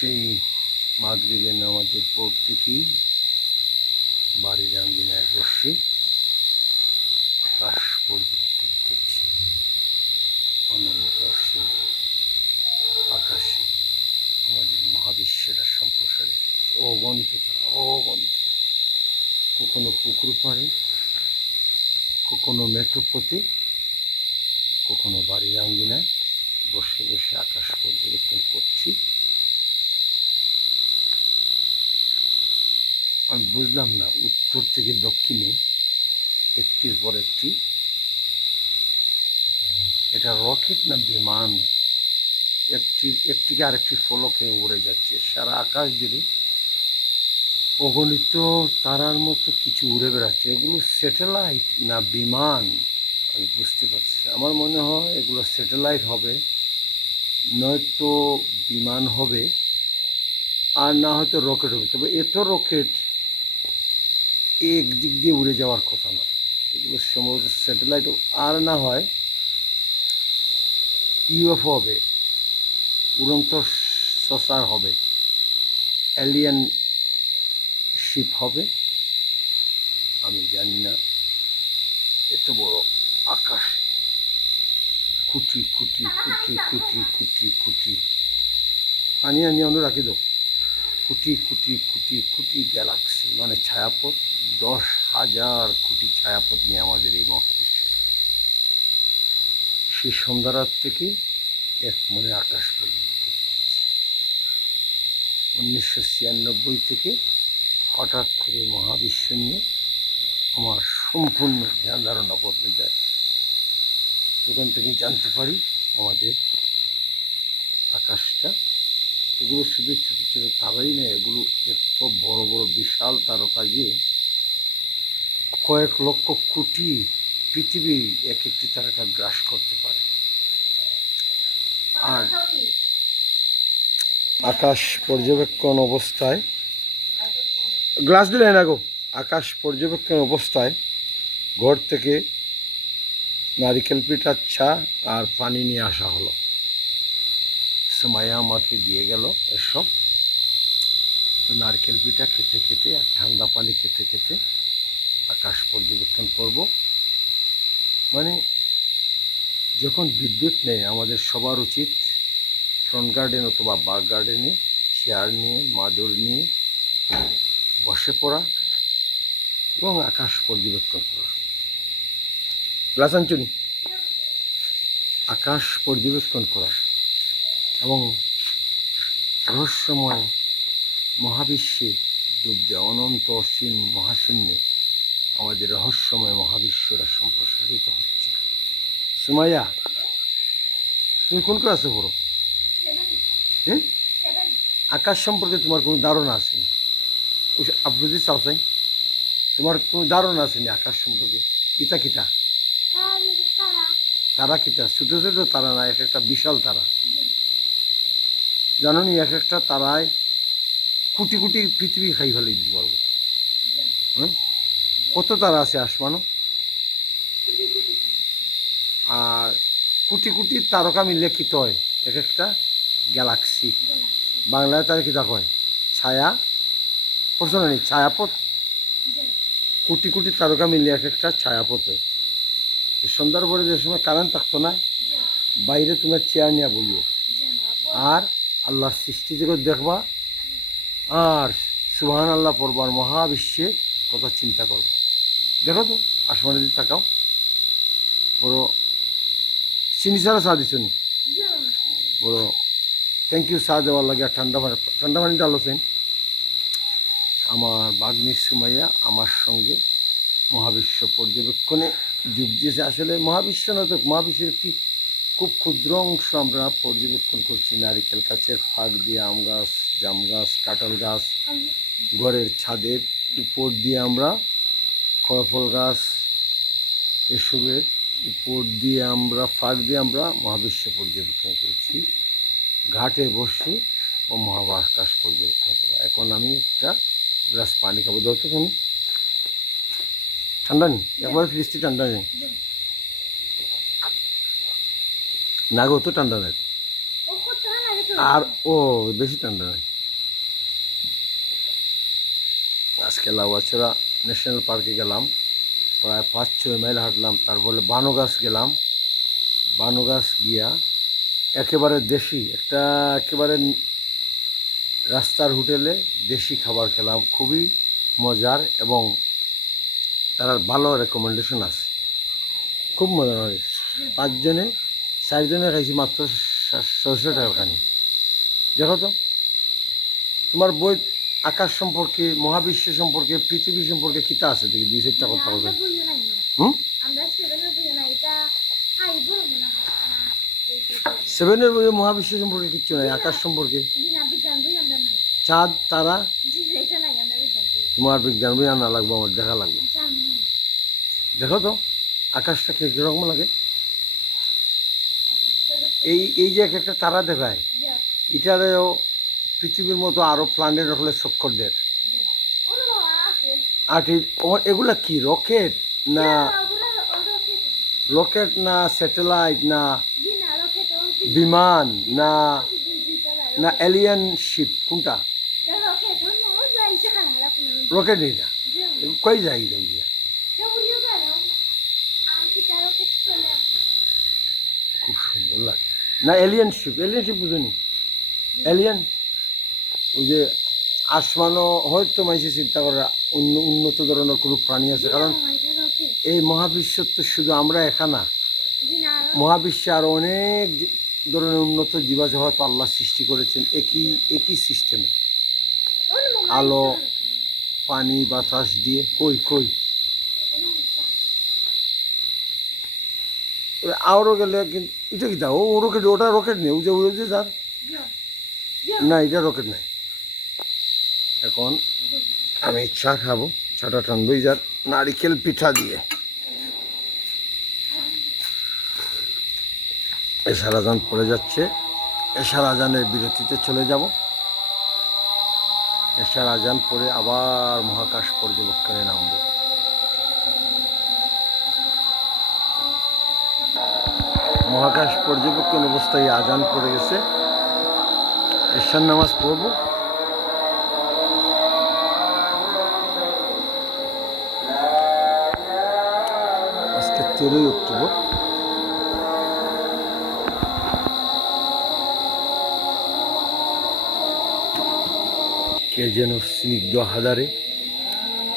সেই মাগরিবের নামাজের পর থেকেই বাড়ির আঙ্গিনায় বসে আকাশ পর্যবেক্ষণ করছি। অনন্ত অসীম আকাশে আমাদের মহাবিশ্বটা সম্প্রসারিত হচ্ছে। অগণিত তারা, অগণিত তারা। কখনো পুকুর পাড়ে, কখনো মেঠো পথে, কখনো বাড়ির আঙ্গিনায় বসে বসে আকাশ পর্যবেক্ষণ করছি। আমি বুঝলাম না, উত্তর থেকে দক্ষিণে একটির পর একটি, এটা রকেট না বিমান, একটিকে আরেকটির ফলকে উড়ে যাচ্ছে। সারা আকাশ জুড়ে অগণিত তারার মতো কিছু উড়ে বেড়াচ্ছে। এগুলো স্যাটেলাইট না বিমান আমি বুঝতে পারছি। আমার মনে হয় এগুলো স্যাটেলাইট হবে, নয়তো বিমান হবে, আর না হয়তো রকেট হবে। তবে এত রকেট একদিক দিয়ে উড়ে যাওয়ার কথা নয়, এগুলো সম্ভবত স্যাটেলাইট, আর না হয় ইউএফও হবে, উড়ন্ত সসার হবে, এলিয়েন শিপ হবে। আমি জানি না। এত বড় আকাশ, কুটি কুটি কুটি কুটি কুটি কুটি, আনি অন্য রাখি দাও, কোটি কোটি কোটি কোটি গ্যালাক্সি, মানে ছায়াপথ, 10,000 কোটি ছায়াপথ নিয়ে আমাদের এই মহাবিশ্বটা। সেই সন্ধ্যারাত থেকে এক মনে আকাশ পর্যবেক্ষণ করছি। 1996 থেকে হঠাৎ করে মহাবিশ্ব নিয়ে আমার সম্পূর্ণ ধ্যান ধারণা বদলে যায়। তখন থেকে জানতে পারি আমাদের আকাশটা, এগুলো শুধু ছোটো ছোটো তারাই নেই, এগুলো এত বড় বড় বিশাল তারকা যে কয়েক লক্ষ কোটি পৃথিবী এক একটি তারকা গ্রাস করতে পারে। আর আকাশ পর্যবেক্ষণ অবস্থায়, গ্লাস দিলে না গো, আকাশ পর্যবেক্ষণ অবস্থায় ঘর থেকে নারিকেল পিঠার চা আর পানি নিয়ে আসা হলো। সুমাইয়া আমাকে দিয়ে গেল এসব। তো নারকেল পিঠা খেতে খেতে আর ঠান্ডা পানি খেতে খেতে আকাশ পর্যবেক্ষণ করব। মানে যখন বিদ্যুৎ নেই, আমাদের সবার উচিত ফ্রন্ট গার্ডেন অথবা ব্যাক গার্ডেনে চেয়ার নিয়ে, মাদুর নিয়ে বসে পড়া এবং আকাশ পর্যবেক্ষণ করা। গ্লাস আনছুনি, আকাশ পর্যবেক্ষণ করা এবং রহস্যময় মহাবিশ্বে ডুব দেওয়া। অনন্ত অসীম মহাশূন্যে আমাদের রহস্যময় মহাবিশ্বটা সম্প্রসারিত হচ্ছে। সুমাইয়া, তুমি কোন ক্লাসে পড়ো? হ্যাঁ, আকাশ সম্পর্কে তোমার কোনো ধারণা আসেনি? আফরুজি চাওসাই, তোমার কোনো ধারণা আসেনি আকাশ সম্পর্কে? কিতা কিতা তারা, কিতা ছোট ছোট তারা না, এক একটা বিশাল তারা। জানো নি, এক একটা তারায় কোটি কোটি পৃথিবী খাই ফেলে দিতে পারবো। হ্যাঁ, কত তারা আছে আসমানও, আর কোটি কোটি তারকা মিললে কিত হয় এক একটা গ্যালাক্সি। বাংলায় তার কিতা কয়? ছায়া পড়ছো না, ছায়াপথ। কোটি কোটি তারকা মিললে এক একটা ছায়াপথ হয়। সন্ধ্যার পরে যে সময় কারেন্ট থাকতো না, বাইরে তোমার চেয়ার নিয়ে বইও আর আল্লাহর সৃষ্টি জগৎ দেখবা আর সুবহান আল্লাহ পড়বার, মহাবিশ্বে কথা চিন্তা করবা। দেখো তো আসমানে যদি তাকাও, বড় চিনি ছাড়া চা দিছ নি, বড় থ্যাংক ইউ চা দেওয়ার লাগে। আর ঠান্ডা পানিটা আলোচেন। আমার বাগ্নি সুমাইয়া আমার সঙ্গে মহাবিশ্ব পর্যবেক্ষণে যোগ দিয়েছে। আসলে মহাবিশ্ব না তো, মহাবিশ্বের একটি খুব ক্ষুদ্র অংশ আমরা পর্যবেক্ষণ করছি। নারিকেল গাছের ফাঁক দিয়ে আম গাছ, জাম গাছ, কাঁঠাল গাছ, ঘরের ছাদের উপর দিয়ে আমরা ফল গাছ, এসবের উপর দিয়ে আমরা ফাঁক দিয়ে আমরা মহাবিশ্ব পর্যবেক্ষণ করছি। ঘাটে বসে ও মহাকাশ পর্যবেক্ষণ করা। এখন আমি একটা গ্লাস পানি খাবো। দাও তো কেন, ঠান্ডা নেই, একবার ফ্রিজটি ঠান্ডা নেই না গো, তো ঠান্ডা নেই, আর ও বেশি ঠান্ডা নয়। আজকে লাউয়াছড়া ন্যাশনাল পার্কে গেলাম, প্রায় 5-6 মাইল হাঁটলাম। তারপরে বানুগাছ গেলাম। বানুগাছ গিয়া একেবারে দেশি একটা একেবারে রাস্তার হোটেলে দেশি খাবার খেলাম, খুবই মজার এবং তার ভালো রেকমেন্ডেশন আছে, খুব মজা হয়। 4জনে খাইছি মাত্র 600 টাকা খানি। দেখো তো তোমার বই আকাশ সম্পর্কে, মহাবিশ্ব সম্পর্কে, পৃথিবী সম্পর্কে কিতা আছে দেখি 2-4টা কথা বলবেন। সেভেনের বইয়ে মহাবিশ্ব সম্পর্কে কিচ্ছু নাই, আকাশ সম্পর্কে, চাঁদ তারা। তোমার বিজ্ঞান বই আনা লাগবে, আমার দেখা লাগবে। দেখো তো আকাশটা কিরকম লাগে। এই যে একটা তারা দেখায়, এটারও পৃথিবীর মতো আরো প্ল্যানেট হলে চক্করদের। আর এগুলা কি রকেট না স্যাটেলাইট না বিমান না এলিয়ান শিপ, কোনটা? রকেট নেই না, কই যাই খুব সুন্দর লাগে না। Alien sheep বুঝুনি? এলিয়ান ওই যে আসমানও হয়তো মাইসে চিন্তা করা উন্নত ধরনের কোনো প্রাণী আছে, কারণ এই মহাবিশ্ব তো শুধু আমরা একা না, মহাবিশ্বে আরো অনেক ধরনের উন্নত জীব আছে, হয়তো আল্লাহ সৃষ্টি করেছেন একই সিস্টেমে, আলো পানি বাতাস দিয়ে। কই আরো গেলে কিন্তু এটা কি দাও, ও রকেট, ওটা রকেট নেই, উড়ে যার না, এটা রকেট নাই। এখন আমি চা খাবো, চাটা ঠান্ডাই যার নারিকেল পিঠা দিয়ে। এশার আজান পড়ে যাচ্ছে, এশার আজানের বিরতিতে চলে যাব। এশার আজান পরে আবার মহাকাশ পর্যবেক্ষণে নামবো। মহাকাশ পর্যবেক্ষণ অবস্থায় আজান পড়ে গেছে, এশার নামাজ পড়বো। আজকে 13 অক্টোবর। কে যেন স্নিগ্ধ হাদারে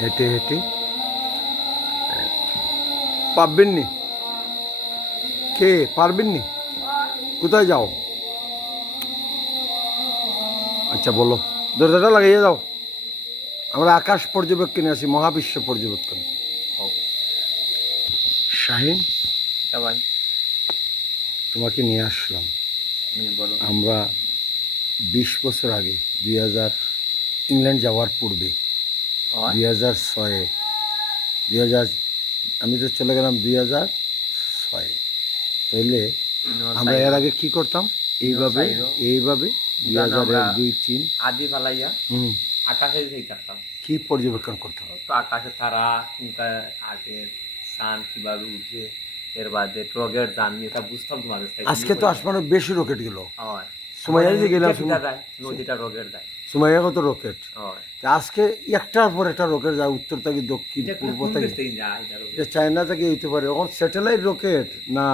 হেঁটে হেঁটে পারবেননি, কে পারবেননি, কোথায় যাও? আচ্ছা বলো, দরজাটা লাগিয়ে যাও। আমরা আকাশ পর্যবেক্ষণে আছি, মহাবিশ্ব পর্যবেক্ষণ। শাহিন ভাই, তোমাকে নিয়ে আসলাম। আমরা 20 বছর আগে, 2000 ইংল্যান্ড যাওয়ার পূর্বে 2006 আমি তো চলে গেলাম 2006। তাইলে আমরা এর আগে কি করতাম? এইভাবে 2001, 2, 3 আদি ফালাইয়া আকাশে করতাম। কি পর্যবেক্ষণ করতাম? তো আকাশে তারা আগে সান কিভাবে উঠে, এর বাদে রকেট জার্নি, এটা বুঝতাম তোমাদের। আজকে তো আসমানে বেশি রকেট গেল। হয় সুমাইয়া যে গেলাম, নদীটা রকেট যায়, সুমাইয়া কত রকেট। হয় আজকে একটার পর একটা রকেট যায়, উত্তর থেকে দক্ষিণ, পূর্ব থেকে। চায়না থেকে হইতে পারে। এখন স্যাটেলাইট রকেট না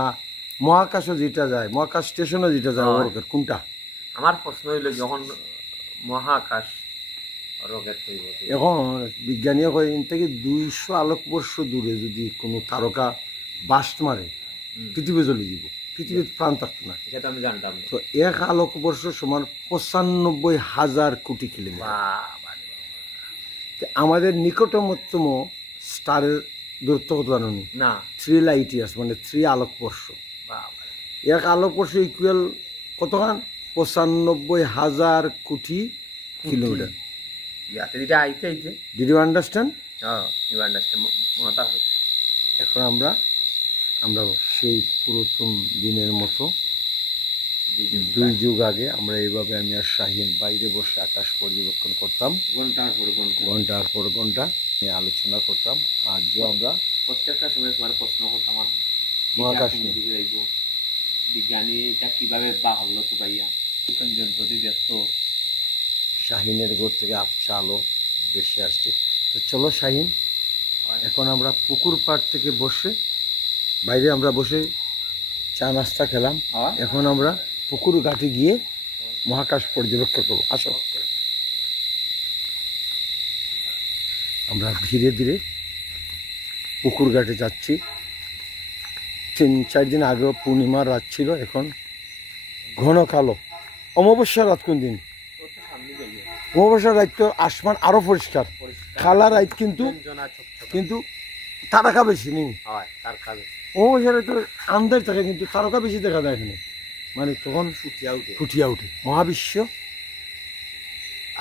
মহাকাশও যেটা যায়, মহাকাশ স্টেশনও যেটা যায়, ও রকেট কোনটা? আমার প্রশ্ন হইল, যখন মহাকাশ রকেট হইব, এখন বিজ্ঞানী কয় এখান থেকে 200 আলোকবর্ষ দূরে যদি কোনো তারকা বাস্ট মারে, পৃথিবী জ্বলে দিব, পৃথিবীর প্রাণ থাকতো না। সেটা আমি জানতাম। তো 1 আলোকবর্ষ সমান 95,000 কোটি কিলোমিটার। আমাদের নিকটতম স্টারের দূরত্ব কত জানো না? 3 লাইট ইয়ার্স, মানে 3 আলোকবর্ষ। 1 আলোকবর্ষ ইকুয়াল কতখান? 95,000 কোটি কিলোমিটার। Did you understand? এখন আমরা সেই পুরাতন দিনের মতো 2 যুগ আগে আমরা এইভাবে, আমি আর শাহিন বাইরে বসে আকাশ পর্যবেক্ষণ করতাম, ঘন্টার পর ঘন্টা আলোচনা করতাম। আজও আমরা প্রত্যেকটা সময় তোমার প্রশ্ন করতাম মহাকাশ নিয়ে, বিজ্ঞানী এটা কিভাবে বা হলো তো ভাইয়া। যদি ব্যস্ত শাহিনের ঘর থেকে আবছা আলো বেশি আসছে। তো চলো শাহিন, এখন আমরা পুকুর পাড় থেকে বসে বাইরে আমরা বসে চা নাস্তা খেলাম, এখন আমরা পুকুর ঘাটে গিয়ে মহাকাশ পর্যবেক্ষণ করবো। আসো, আমরা ধীরে ধীরে পুকুর ঘাটে যাচ্ছি। 3-4 দিন আগেও পূর্ণিমার রাত ছিল, এখন ঘন কালো। অমাবস্যার রাত কোন দিন? অমাবস্যার রাত তো আসমান আরো পরিষ্কার, খালা রাত, কিন্তু তারকা বেশি নেই। অমাবস্যার তো আন্দাজ থাকে, কিন্তু তারকা বেশি দেখা যায় এখানে, মানে তখন ফুটিয়া উঠে মহাবিশ্ব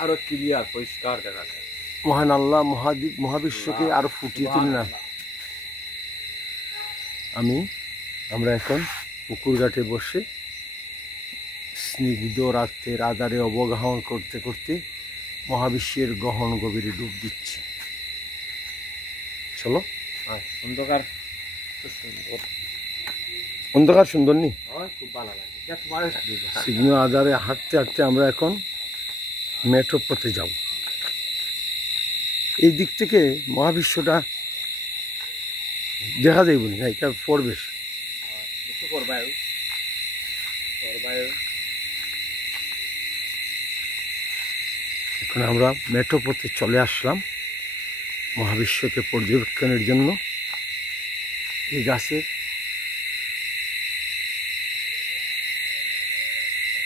আরো ক্লিয়ার পরিষ্কার দেখা যায়। মহান আল্লাহ মহাদ্বীপ মহাবিশ্বকে আরো ফুটিয়ে তুলি না। আমরা এখন পুকুর ঘাটে বসে স্নিগ্ধ রাতের আধারে অবগাহন করতে করতে মহাবিশ্বের গহন গভীরে ডুব দিচ্ছি। চলো। অন্ধকার অন্ধকার সুন্দর নি, খুব ভালো লাগে। স্নিগ্ধ আধারে হাঁটতে হাঁটতে আমরা এখন মেট্রো পথে যাব। এই দিক থেকে মহাবিশ্বটা দেখা যাইব না, এটা পরিবেশ। এখন আমরা মেট্রো পথে চলে আসলাম মহাবিশ্বকে পর্যবেক্ষণের জন্য। এই গাছের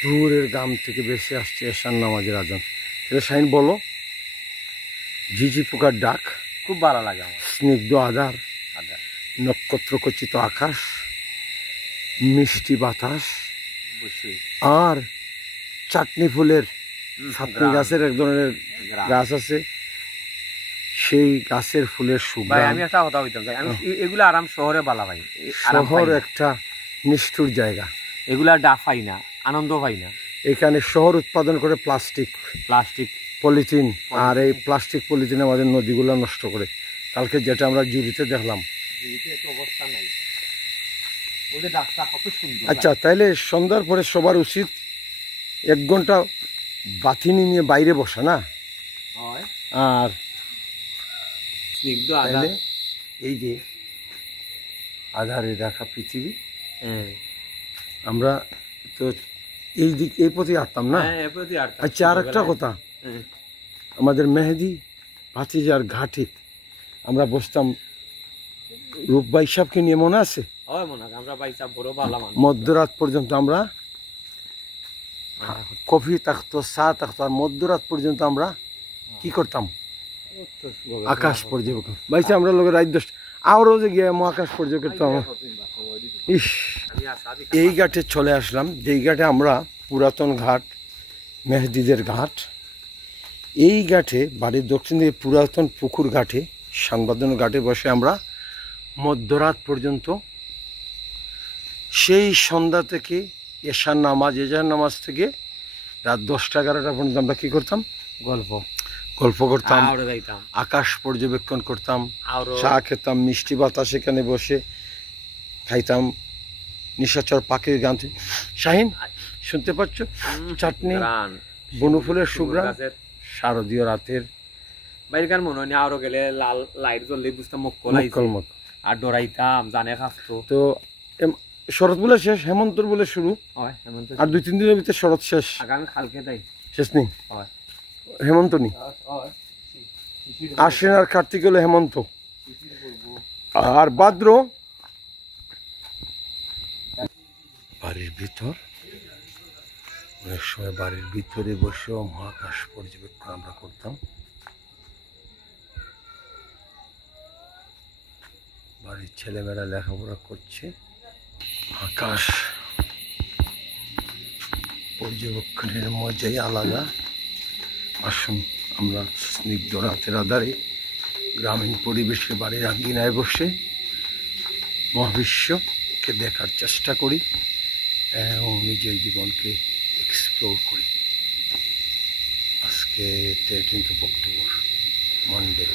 দূরের গ্রাম থেকে বেশি আসছে এশার নামাজের আজান। তাহলে শাহিন বলো, ঝিঝি পোকার ডাক, খুব ভালো লাগে আমার। স্নিগ্ধ আধার, নক্ষত্র খচিত আকাশ, মিষ্টি বাতাস, আর চাটনি ফুলের, চাটনি গাছের এক ধরনের গাছ আছে, সেই গাছের ফুলের সুগন্ধ। আমি একটা কথা বলতাম, এগুলো আরাম শহরে বালা ভাই, শহর একটা নিষ্ঠুর জায়গা, এগুলা ডাফাই না, আনন্দ পাই না। এখানে শহর উৎপাদন করে প্লাস্টিক পলিথিন, আর এই প্লাস্টিক পলিথিন আমাদের নদীগুলো নষ্ট করে। কালকে যেটা আমরা জুড়িতে দেখলাম। আচ্ছা, তাইলে সন্ধ্যার পরে সবার উচিত 1 ঘন্টা বাতি নিয়ে বাইরে বসা, না? আর এই যে আধারে রাখা পৃথিবী, আমরা তো এই পথে হাঁটতাম না। আচ্ছা, আর একটা কথা, আমাদের মেহেদি ভাতিজার ঘাটে আমরা বসতাম, রূপবাই সাহেবকে নিয়ে, মনে আছে? মধ্যরাত পর্যন্ত আমরা কফি থাকতো, চা থাকতো, আর মধ্যরাত পর্যন্ত আমরা কি করতাম? আকাশ পর্যবেক্ষণ। ভাইসা আমরা লোকের রাত 10টা আরও যে গিয়ে আকাশ পর্যবেক্ষণ। ইস, এই ঘাটে চলে আসলাম, যেই ঘাটে আমরা পুরাতন ঘাট, মেহেদিদের ঘাট। এই ঘাটে বাড়ির দক্ষিণ দিকে পুরাতন পুকুর ঘাটে, সাংবাদন ঘাটে বসে আমরা মধ্যরাত পর্যন্ত, সেই সন্ধ্যা থেকে এশার নামাজ থেকে রাত 10টা-11টা পর্যন্ত আমরা কি করতাম? গল্প করতাম, আকাশ পর্যবেক্ষণ করতাম, চা খেতাম, মিষ্টি বাতাস এখানে বসে খাইতাম, নিশাচর পাখির গান। শাহিন, শুনতে পাচ্ছ? চাটনি, বনফুলের সুঘ্রাণ, শারদীয় রাতের বাইরেকার মনে হয় আরো গেলে লাল লাইট জ্বললে বুঝতাম মক্কল আর ডরাইতাম, জানে খাসতো। তো শরৎ বলে শেষ, হেমন্তর বলে শুরু, আর 2-3 দিনের ভিতরে শরৎ শেষ। শেষ নেই, হেমন্ত নেই। আশ্বিন আর কার্তিক হলো হেমন্ত, আর ভাদ্র। বাড়ির ভিতর অনেক সময় বাড়ির ভিতরে বসেও মহাকাশ পর্যবেক্ষণ আমরা করতাম। বাড়ির ছেলেমেয়েরা লেখাপড়া করছে, আকাশ পর্যবেক্ষণের মজাই আলাদা। আসুন, আমরা স্নিগ্ধ রাতের আধারে গ্রামীণ পরিবেশে বাড়ির আঙ্গিনায় বসে মহাবিশ্বকে দেখার চেষ্টা করি এবং নিজের জীবনকে এক্সপ্লোর করি। আজকে 13 অক্টোবর, মন্ডে,